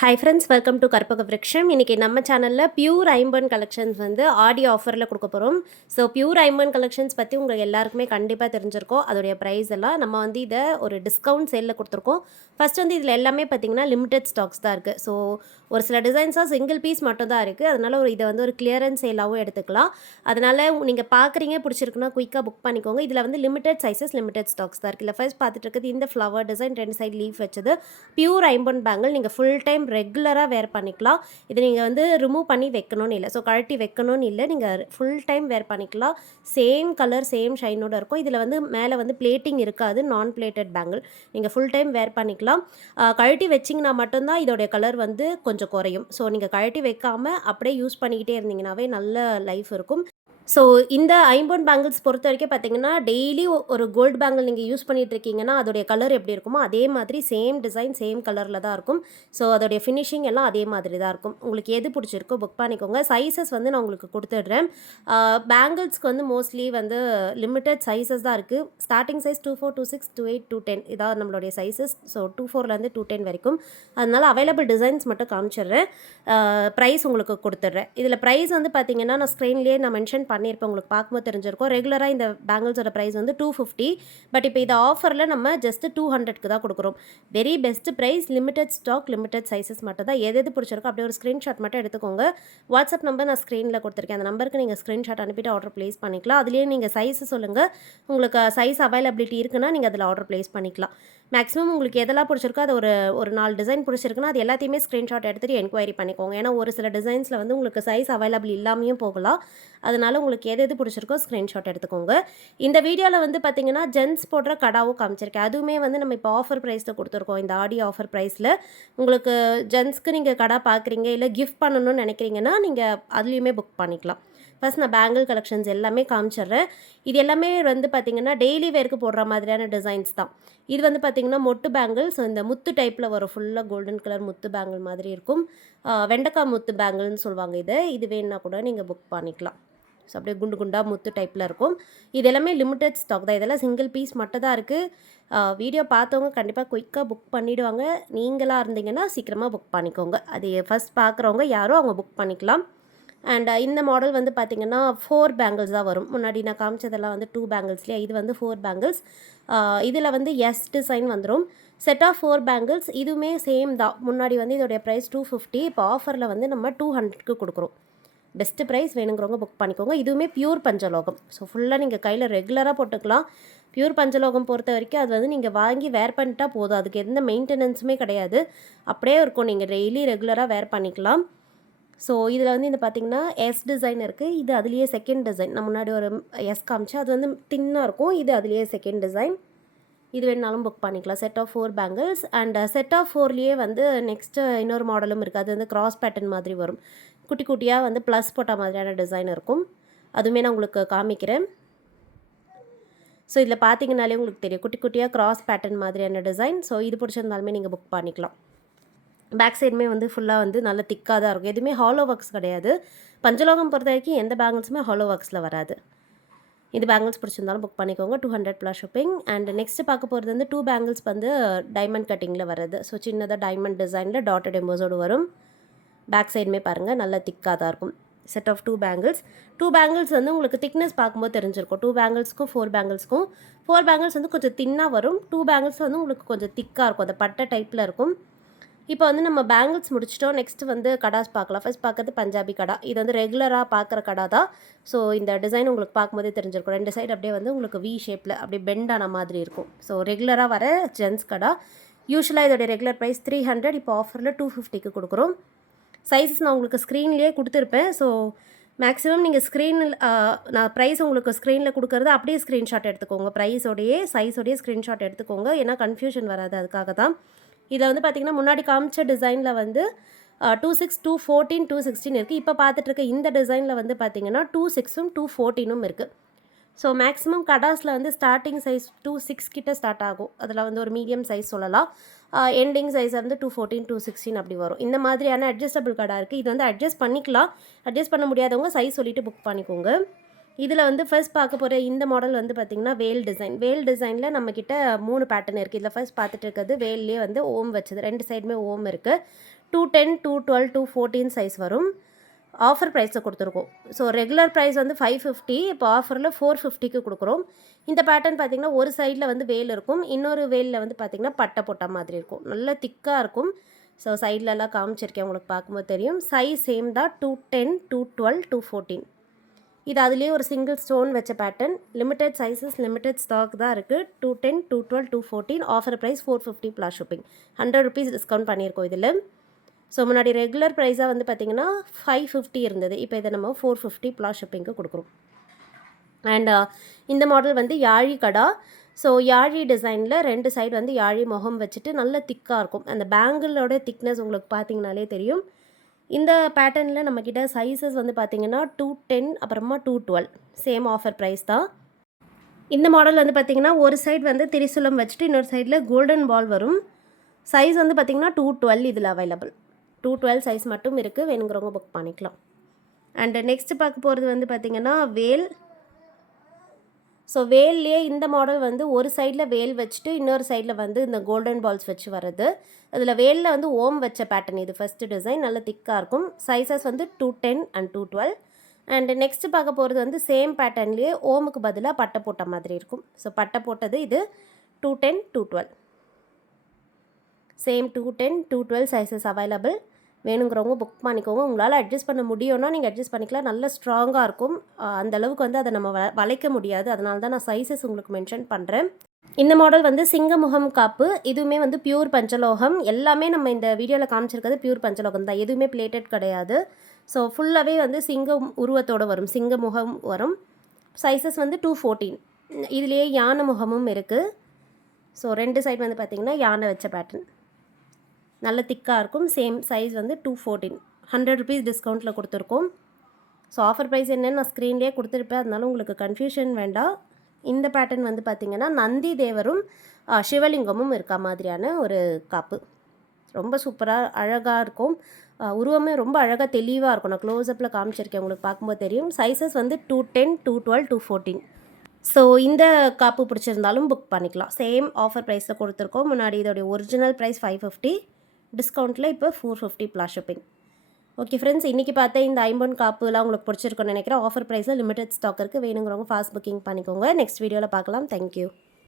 Hi friends, welcome to கற்பக விருட்சம். இன்றைக்கி நம்ம சேனலில் பியூர் ஐம்பன் கலெக்ஷன்ஸ் வந்து ஆடி ஆஃபரில் கொடுக்க போகிறோம். ஸோ பியூர் ஐம்பன் கலெக்ஷன்ஸ் பற்றி உங்களுக்கு எல்லாருக்குமே கண்டிப்பாக தெரிஞ்சிருக்கோம். அதோடைய ப்ரைஸ் எல்லாம் நம்ம வந்து இதை ஒரு டிஸ்கவுண்ட் சேலில் கொடுத்துருக்கோம். ஃபஸ்ட் வந்து இதில் எல்லாமே பார்த்திங்கன்னா லிமிடெட் ஸ்டாக்ஸ் தான் இருக்குது. ஸோ ஒரு சில டிசைன்ஸாக சிங்கிள் பீஸ் மட்டும் தான் இருக்குது. அதனால் இதை வந்து ஒரு கிளியரன்ஸ் சேலாகவும் எடுத்துக்கலாம். அதனால் நீங்கள் பார்க்குறீங்க, பிடிச்சிருக்குன்னா குயிக்காக புக் பண்ணிக்கோங்க. இதில் வந்து லிமிடெட் சைஸஸ், லிமிடெட் ஸ்டாக்ஸ் தான் இருக்குது. இல்லை ஃபர்ஸ்ட் பார்த்துட்டு இருக்குது இந்த ஃப்ளவர் டிசைன், 2 சைட் லீஃப் வச்சது பியூர் ஐம்பன் பேங்கிள். நீங்கள் ஃபுல் டைம் ரெகுலராக வேர் பண்ணிக்கலாம். இது நீங்கள் வந்து ரிமூவ் பண்ணி வைக்கணும்னு இல்லை, ஸோ கழட்டி வைக்கணும்னு இல்லை, நீங்கள் ஃபுல் டைம் வேர் பண்ணிக்கலாம். சேம் கலர், சேம் ஷைனோட இருக்கும். இதில் வந்து மேலே வந்து பிளேட்டிங் இருக்காது, நான் பிளேட்டட் பேங்கிள். நீங்கள் ஃபுல் டைம் வேர் பண்ணிக்கலாம். கழட்டி வச்சிங்கன்னா மட்டும்தான் இதோடைய கலர் வந்து கொஞ்சம் குறையும். ஸோ நீங்கள் கழட்டி வைக்காமல் அப்படியே யூஸ் பண்ணிக்கிட்டே இருந்தீங்கன்னாவே நல்ல லைஃப் இருக்கும். ஸோ இந்த ஐம்பொன் பேங்கிள்ஸ் பொறுத்த வரைக்கும் பார்த்தீங்கன்னா, டெய்லி ஒரு கோல்டு பேங்கிள் நீங்கள் யூஸ் பண்ணிட்டு இருக்கீங்கன்னா அதோடைய கலர் எப்படி இருக்குமோ அதே மாதிரி சேம் டிசைன், சேம் கலரில் தான் இருக்கும். ஸோ அதோடைய ஃபினிஷிங் எல்லாம் அதே மாதிரி தான் இருக்கும். உங்களுக்கு எது பிடிச்சிருக்கோ புக் பண்ணிக்கோங்க. சைஸஸ் வந்து நான் உங்களுக்கு கொடுத்துட்றேன். பேங்கிள்ஸ்க்கு வந்து மோஸ்ட்லி வந்து லிமிட்டட் சைஸஸ் தான் இருக்குது. ஸ்டார்டிங் சைஸ் 24, 26, 28, 210 இதான் நம்மளுடைய சைஸஸ். ஸோ 24லேருந்து 210 வரைக்கும். அதனால் அவைலபிள் டிசைன்ஸ் மட்டும் காமிச்சிடுறேன். ப்ரைஸ் உங்களுக்கு கொடுத்துட்றேன். இதில் ப்ரைஸ் வந்து பார்த்தீங்கன்னா, நான் ஸ்க்ரீன்லேயே நான் மென்ஷன் பண்ணியிருப்பேன், உங்களுக்கு பார்க்கும்போது தெரிஞ்சிருக்கும். ரெகுலராக இந்த பேங்கிள்ஸோட ப்ரைஸ் வந்து 250. பட் இப்போ இந்த ஆஃபரில் நம்ம ஜஸ்ட் 200க்கு தான் கொடுக்குறோம். Very best price, limited stock, limited sizes மட்டும் தான். எது பிடிச்சிருக்கோ அப்படியே ஒரு ஸ்க்ரீன்ஷாட் மட்டும் எடுத்துக்கோங்க. வாட்ஸ்அப் நம்பர் நான் ஸ்க்ரீனில் கொடுத்துருக்கேன். அந்த நம்பருக்கு நீங்கள் ஸ்க்ரீன்ஷாட் அனுப்பிட்டு ஆர்டர் ப்ளேஸ் பண்ணிக்கலாம். அதுலேயே நீங்கள் சைஸு சொல்லுங்கள். உங்களுக்கு சைஸ் அவைலபிலிட்டி இருக்குன்னா நீங்கள் அதில் ஆர்டர் ப்ளேஸ் பண்ணிக்கலாம். மேக்ஸிமம் உங்களுக்கு எதெல்லாம் பிடிச்சிருக்கோ அது ஒரு 4 டிசைன் பிடிச்சிருக்குன்னா அது எல்லாத்தையுமே ஸ்க்ரீன்ஷாட் எடுத்துகிட்டு என்கொயரி பண்ணிக்கோங்க. ஏன்னா ஒரு சில டிசைன்ஸில் வந்து உங்களுக்கு சைஸ் அவைலபிள் இல்லாமையும் போகலாம். அதனால் உங்களுக்கு எது பிடிச்சிருக்கோ ஸ்க்ரீன்ஷாட் எடுத்துக்கோங்க. இந்த வீடியோவில் வந்து பார்த்திங்கன்னா ஜென்ஸ் போடுற கடாவும் காமிச்சிருக்கேன். அதுவுமே வந்து நம்ம இப்போ ஆஃபர் ப்ரைஸில் கொடுத்துருக்கோம். இந்த ஆடி ஆஃபர் ப்ரைஸில் உங்களுக்கு ஜென்ஸ்க்கு நீங்கள் கடா பார்க்குறீங்க, இல்லை கிஃப்ட் பண்ணணும்னு நினைக்கிறீங்கன்னா நீங்கள் அதுலேயுமே புக் பண்ணிக்கலாம். ஃபஸ்ட் நான் பேங்கிள் கலெக்ஷன்ஸ் எல்லாமே காமிச்சிட்றேன். இது எல்லாமே வந்து பார்த்திங்கன்னா டெய்லி வேருக்கு போடுற மாதிரியான டிசைன்ஸ் தான். இது வந்து பார்த்திங்கன்னா மொட்டு பேங்கிள். ஸோ இந்த முத்து டைப்பில் வரும், ஃபுல்லாக கோல்டன் கலர் முத்து பேங்கிள் மாதிரி இருக்கும். வெண்டைக்காய் முத்து பேங்கிள்னு சொல்லுவாங்க இது வேணுன்னா கூட நீங்கள் புக் பண்ணிக்கலாம். ஸோ அப்படியே குண்டு குண்டாக முத்து டைப்பில் இருக்கும். இது எல்லாமே லிமிடெட் ஸ்டாக் தான். இதெல்லாம் சிங்கிள் பீஸ் மட்டும் தான் இருக்குது. வீடியோ பார்த்தவங்க கண்டிப்பாக குயிக்காக புக் பண்ணிவிடுவாங்க. நீங்களாக இருந்தீங்கன்னா சீக்கிரமாக புக் பண்ணிக்கோங்க. அது ஃபஸ்ட் பார்க்குறவங்க யாரோ அவங்க புக் பண்ணிக்கலாம். அண்ட் இந்த மாடல் வந்து பார்த்திங்கன்னா 4 பேங்கிள்ஸ் தான் வரும். முன்னாடி நான் காமிச்சதெல்லாம் வந்து 2 பேங்கிள்ஸ்லேயே, இது வந்து 4 பேங்கிள்ஸ். இதில் வந்து எஸ் டிசைன் வந்துடும். Set of 4 bangles. இதுவுமே சேம் தான். முன்னாடி வந்து இதோடைய ப்ரைஸ் 250. இப்போ ஆஃபரில் வந்து நம்ம 200க்கு கொடுக்குறோம். பெஸ்ட்டு ப்ரைஸ், வேணுங்கிறவங்க புக் பண்ணிக்கோங்க. இதுவுமே பியூர் பஞ்சலோகம். ஸோ ஃபுல்லாக நீங்கள் கையில் ரெகுலராக போட்டுக்கலாம். பியூர் பஞ்சலோகம் பொறுத்த வரைக்கும் அது வந்து நீங்கள் வாங்கி வேர் பண்ணிட்டா போதும். அதுக்கு எந்த மெயின்டெனன்ஸுமே கிடையாது. அப்படியே இருக்கும். நீங்கள் டெய்லி ரெகுலராக வேர் பண்ணிக்கலாம். ஸோ இதில் வந்து இந்த பார்த்திங்கன்னா எஸ் டிசைன் இருக்குது. இது அதுலேயே செகண்ட் டிசைன். நான் முன்னாடி ஒரு எஸ் காமிச்சேன், அது வந்து தின்னாக இருக்கும். இது அதுலேயே செகண்ட் டிசைன். இது வேணாலும் புக் பண்ணிக்கலாம். Set of 4 bangles. And set of 4லேயே வந்து நெக்ஸ்ட்டு இன்னொரு மாடலும் இருக்குது. அது வந்து கிராஸ் பேட்டர்ன் மாதிரி வரும். குட்டி குட்டியாக வந்து ப்ளஸ் போட்ட மாதிரியான டிசைன் இருக்கும். அதுவுமே நான் உங்களுக்கு காமிக்கிறேன். ஸோ இதில் பார்த்தீங்கனாலே உங்களுக்கு தெரியும், குட்டி குட்டியாக கிராஸ் பேட்டர்ன் மாதிரியான டிசைன். ஸோ இது பிடிச்சிருந்தாலுமே நீங்கள் புக் பண்ணிக்கலாம். பேக் சைடுமே வந்து ஃபுல்லாக வந்து நல்ல திக்காக தான் இருக்கும். எதுவுமே ஹாலோ ஒர்க்ஸ் கிடையாது. பஞ்சலோகம் பொறுத்த வரைக்கும் எந்த பேங்கிள்ஸுமே ஹாலோ ஒர்க்ஸில் வராது. இது பேங்கிள்ஸ் பிடிச்சிருந்தாலும் புக் பண்ணிக்கோங்க. 200+ ஷிப்பிங். அண்ட் நெக்ஸ்ட்டு பார்க்க போகிறது வந்து 2 பேங்கிள்ஸ் வந்து டைமண்ட் கட்டிங்கில் வருது. ஸோ சின்னதாக டைமண்ட் டிசைனில் டாட்டட் எம்போஸோடு வரும். பேக் சைடுமே பாருங்கள் நல்ல திக்காக தான் இருக்கும். Set of 2 bangles. 2 பேங்கிள்ஸ் வந்து உங்களுக்கு திக்னஸ் பார்க்கும்போது தெரிஞ்சிருக்கும். 2 பேங்கிள்ஸ்க்கும் 4 பேங்கிள்ஸ்க்கும். 4 பேங்கிள்ஸ் வந்து கொஞ்சம் தின்னாக வரும். 2 பேங்கிள்ஸ் வந்து உங்களுக்கு கொஞ்சம் திக்காக இருக்கும். அந்த பட்டை டைப்பில் இருக்கும். இப்போ வந்து நம்ம பேங்கிள்ஸ் முடிச்சிட்டோம். நெக்ஸ்ட்டு வந்து கடாஸ் பார்க்கலாம். ஃபர்ஸ்ட் பார்க்குறது பஞ்சாபி கடா. இது வந்து ரெகுலராக பார்க்குற கடா தான். ஸோ இந்த டிசைன் உங்களுக்கு பார்க்கும்போதே தெரிஞ்சிருக்கும். 2 சைடு அப்படியே வந்து உங்களுக்கு வி ஷேப்பில் அப்படியே பெண்ட் ஆன மாதிரி இருக்கும். ஸோ ரெகுலராக வர ஜென்ஸ் கடா. யூஸ்வலாக இதோடைய ரெகுலர் ப்ரைஸ் 300. இப்போ ஆஃபரில் 250க்கு கொடுக்குறோம். சைஸஸ் நான் உங்களுக்கு ஸ்க்ரீன்லேயே கொடுத்துருப்பேன். ஸோ மேக்ஸிமம் நீங்கள் ஸ்க்ரீனில் நான் ப்ரைஸ் உங்களுக்கு ஸ்க்ரீனில் கொடுக்குறது அப்படியே ஸ்க்ரீன்ஷாட் எடுத்துக்கோங்க. ப்ரைஸோடையே சைஸோடையே ஸ்க்ரீன்ஷாட் எடுத்துக்கோங்க. ஏன்னா கன்ஃபியூஷன் வராது, அதுக்காக தான். இதில் வந்து பார்த்திங்கன்னா முன்னாடி காமிச்ச டிசைனில் வந்து 26, 214, 216 இருக்குது. இப்போ பார்த்துட்ருக்க இந்த டிசைனில் வந்து பார்த்திங்கன்னா 26ம் 214ம் இருக்குது. ஸோ மேக்ஸிமம் கடாஸில் வந்து ஸ்டார்டிங் சைஸ் 26 கிட்ட ஸ்டார்ட் ஆகும். அதில் வந்து ஒரு மீடியம் சைஸ் சொல்லலாம். எண்டிங் சைஸ் வந்து 214, 216 அப்படி வரும். இந்த மாதிரியான அட்ஜஸ்டபிள் கடா இருக்குது. இது வந்து அட்ஜஸ்ட் பண்ணிக்கலாம். அட்ஜஸ்ட் பண்ண முடியாதவங்க சைஸ் சொல்லிவிட்டு புக் பண்ணிக்கோங்க. இதில் வந்து ஃபர்ஸ்ட் பார்க்க போகிற இந்த மாடல் வந்து பார்த்திங்கன்னா வேல் டிசைன். வேல் டிசைனில் நம்மக்கிட்ட 3 பேட்டர்ன் இருக்குது. இதில் ஃபர்ஸ்ட் பார்த்துட்டு இருக்கிறது வேல்லேயே வந்து ஓம் வச்சது. 2 சைடுமே ஓம் இருக்குது. 210, 212, 214 சைஸ் வரும். ஆஃபர் ப்ரைஸில் கொடுத்துருக்கோம். ஸோ ரெகுலர் ப்ரைஸ் வந்து 550, இப்போ ஆஃபரில் 450க்கு கொடுக்குறோம். இந்த பேட்டர்ன் பார்த்திங்கன்னா ஒரு சைடில் வந்து வேல் இருக்கும், இன்னொரு வேலில் வந்து பார்த்திங்கன்னா பட்டை போட்ட மாதிரி இருக்கும். நல்ல திக்காக இருக்கும். ஸோ சைட்லலாம் காமிச்சிருக்கேன், உங்களுக்கு பார்க்கும்போது தெரியும். சைஸ் சேம் தான், 210, 212, 214. இது அதுலேயே ஒரு சிங்கிள் ஸ்டோன் வச்ச pattern. Limited sizes, limited stock தான் இருக்குது. 210, 212, 214. Offer price 450 plus shipping. 100 rupees discount பண்ணியிருக்கோம் இதில். ஸோ முன்னாடி ரெகுலர் ப்ரைஸாக வந்து பார்த்திங்கன்னா 550 இருந்தது. இப்போ இதை நம்ம 450 ப்ளஸ் ஷிப்பிங்க்கு கொடுக்குறோம். அண்ட் இந்த மாடல் வந்து யாழி கடா. ஸோ யாழி டிசைனில் 2 சைடு வந்து யாழி முகம் வச்சுட்டு நல்ல திக்காக இருக்கும். அந்த பேங்கிளோட திக்னஸ் உங்களுக்கு பார்த்தீங்கனாலே தெரியும். இந்த பேட்டர்னில் நம்மக்கிட்ட சைஸஸ் வந்து பார்த்திங்கன்னா 210, அப்புறமா 212. சேம் ஆஃபர் ப்ரைஸ் தான். இந்த மாடல் வந்து பார்த்திங்கன்னா ஒரு சைடு வந்து திரிசூலம் வச்சுட்டு இன்னொரு சைடில் கோல்டன் பால் வரும். சைஸ் வந்து பார்த்திங்கன்னா 212 இதில் அவைலபிள். 212 சைஸ் மட்டும் இருக்குது, வேணுங்கிறவங்க புக் பண்ணிக்கலாம். அண்டு நெக்ஸ்ட்டு பார்க்க போகிறது வந்து பார்த்திங்கன்னா வேல். ஸோ வேல்லையே இந்த மாடல் வந்து ஒரு சைடில் வேல் வச்சுட்டு இன்னொரு சைடில் வந்து இந்த கோல்டன் பால்ஸ் வச்சு வர்றது. அதில் வேலில் வந்து ஓம் வச்ச பேட்டர்ன் இது ஃபஸ்ட்டு டிசைன். நல்ல திக்காக இருக்கும். சைஸஸ் வந்து 210 அண்ட் 212. அண்டு நெக்ஸ்ட்டு பார்க்க போகிறது வந்து சேம் பேட்டர்ன்லேயே ஓமுக்கு பதிலாக பட்டை போட்ட மாதிரி இருக்கும். ஸோ பட்டை போட்டது இது 210, 212. Same 210, 212 sizes available. வேணுங்கிறவங்க புக் பண்ணிக்கோங்க. உங்களால் அட்ஜஸ்ட் பண்ண முடியும்னா நீங்கள் அட்ஜஸ்ட் பண்ணிக்கலாம். நல்ல ஸ்ட்ராங்காக இருக்கும். அந்தளவுக்கு வந்து அதை நம்ம வளைக்க முடியாது. அதனால தான் நான் சைஸஸ் உங்களுக்கு மென்ஷன் பண்ணுறேன். இந்த மாடல் வந்து சிங்கமுகம் காப்பு. இதுவுமே வந்து பியூர் பஞ்சலோகம். எல்லாமே நம்ம இந்த வீடியோவில் காமிச்சிருக்கிறது பியூர் பஞ்சலோகம் தான். எதுவுமே பிளேட்டட் கிடையாது. ஸோ ஃபுல்லாகவே வந்து சிங்கம் உருவத்தோடு வரும், சிங்கமுகம் வரும். சைஸஸ் வந்து 214. இதுலேயே யானை முகமும் இருக்குது. ஸோ 2 சைடு வந்து பார்த்திங்கன்னா யானை வச்ச பேட்டர்ன். நல்ல திக்காக இருக்கும். சேம் சைஸ் வந்து 214. 100 ருபீஸ் டிஸ்கவுண்ட்டில் கொடுத்துருக்கோம். ஸோ ஆஃபர் ப்ரைஸ் என்னென்னு நான் ஸ்க்ரீன்லேயே கொடுத்துருப்பேன், அதனால உங்களுக்கு கன்ஃபியூஷன் வேண்டாம். இந்த பேட்டர்ன் வந்து பார்த்திங்கன்னா நந்தி தேவரும் சிவலிங்கமும் இருக்கா மாதிரியான ஒரு காப்பு. ரொம்ப சூப்பராக அழகாக இருக்கும். உருவமே ரொம்ப அழகாக தெளிவாக இருக்கும். நான் க்ளோஸ்அப்பில் காமிச்சிருக்கேன், உங்களுக்கு பார்க்கும்போது தெரியும். சைஸஸ் வந்து 210, 212, 214. ஸோ இந்த காப்பு பிடிச்சிருந்தாலும் புக் பண்ணிக்கலாம். சேம் ஆஃபர் ப்ரைஸில் கொடுத்துருக்கோம். முன்னாடி இதோடைய ஒரிஜினல் ப்ரைஸ் 550, டிஸ்கவுண்ட்டில் இப்போ 450 ப்ளஸ் ஷிப்பிங். ஓகே ஃப்ரெண்ட்ஸ், இன்றைக்கி பார்த்தா இந்த ஐம்பொன் காப்புலாம் உங்களுக்கு பிடிச்சிருக்குன்னு நினைக்கிறேன். ஆஃபர் ப்ரைஸில் லிமிடெட் ஸ்டாக் இருக்குது. வேணுங்கிறவங்க ஃபாஸ்ட் புக்கிங் பண்ணிக்கோங்க. நெக்ஸ்ட் வீடியோவில் பார்க்கலாம். தேங்க்யூ.